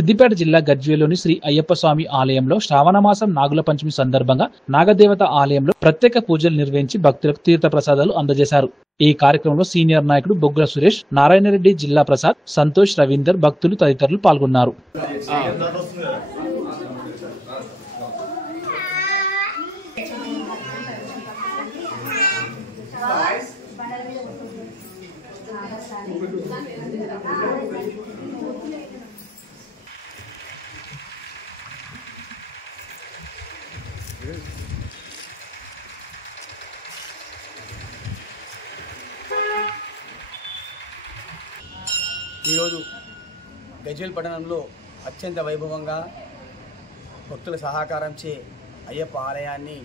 సిద్దిపేట జిల్లా గజ్వేల్లోని శ్రీ అయ్యప్ప స్వామి ఆలయంలో శ్రావణమాసం నాగుల పంచమి సందర్భంగా నాగదేవత ఆలయంలో ప్రత్యేక పూజలు నిర్వహించి భక్తులకు తీర్థ ప్రసాదాలు అందజేశారు. ఈ కార్యక్రమంలో సీనియర్ నాయకుడు బొగ్గుల సురేష్, నారాయణరెడ్డి, జిల్లా ప్రసాద్, సంతోష్, రవీందర్, భక్తులు తదితరులు పాల్గొన్నారు. ఈరోజు గజ్వేల్ పట్టణంలో అత్యంత వైభవంగా భక్తుల సహకారంచే అయ్యప్ప ఆలయాన్ని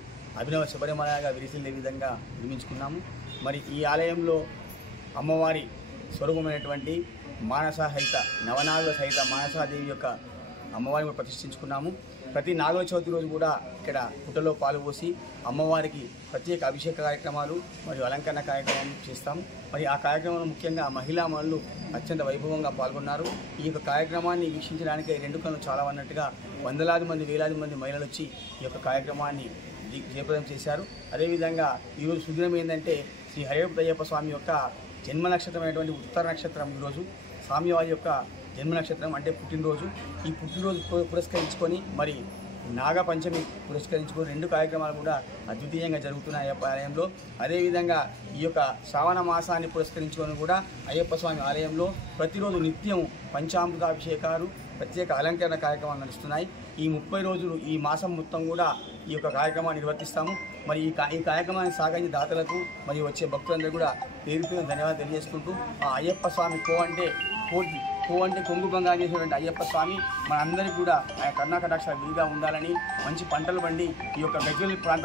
అభినవ శబరిమలగా విరిసిల్లే విధంగా నిర్మించుకున్నాము. మరి ఈ ఆలయంలో అమ్మవారి స్వరూపమైనటువంటి మానసహిత నవనాగుల సహిత మానసాదేవి యొక్క అమ్మవారిని ప్రతిష్ఠించుకున్నాము. ప్రతి నాగుల చవితి రోజు కూడా ఇక్కడ పుట్టలో పాలు పోసి అమ్మవారికి ప్రత్యేక అభిషేక కార్యక్రమాలు మరియు అలంకరణ కార్యక్రమాలు చేస్తాం. మరి ఆ కార్యక్రమంలో ముఖ్యంగా మహిళా మనులు అత్యంత వైభవంగా పాల్గొన్నారు. ఈ యొక్క కార్యక్రమాన్ని వీక్షించడానికి రెండు కళ్ళు చాలా అన్నట్టుగా వందలాది మంది వేలాది మంది మహిళలు వచ్చి ఈ యొక్క కార్యక్రమాన్ని జయప్రదం చేశారు. అదేవిధంగా ఈరోజు సుదినం ఏంటంటే శ్రీ అయ్యప్ప స్వామి యొక్క జన్మ నక్షత్రమైనటువంటి ఉత్తర నక్షత్రం. ఈరోజు స్వామివారి యొక్క జన్మ నక్షత్రం అంటే పుట్టినరోజు. ఈ పుట్టినరోజు పురస్కరించుకొని మరి నాగ పంచమి పురస్కరించుకొని రెండు కార్యక్రమాలు కూడా అద్వితీయంగా జరుగుతున్నాయి అయ్యప్ప ఆలయంలో. అదేవిధంగా ఈ యొక్క శ్రావణ మాసాన్ని పురస్కరించుకొని కూడా అయ్యప్ప స్వామి ఆలయంలో ప్రతిరోజు నిత్యం పంచామృతాభిషేకాలు, ప్రత్యేక అలంకరణ కార్యక్రమాలు నడుస్తున్నాయి. ఈ 30 రోజులు ఈ మాసం మొత్తం కూడా ఈ యొక్క కార్యక్రమాన్ని నిర్వర్తిస్తాము. మరి ఈ కార్యక్రమాన్ని సాగించే దాతలకు మరియు వచ్చే భక్తులందరూ కూడా పేరు పేరు ధన్యవాదాలు తెలియజేసుకుంటూ ఆ అయ్యప్ప స్వామి కో అంటే కొంగు బంగారం చేసినటువంటి అయ్యప్ప స్వామి మనందరికీ కూడా ఆ కర్ణాకటాక్ష వీలుగా ఉండాలని, మంచి పంటలు పండి ఈ యొక్క గజ్వేల్ ప్రాంతం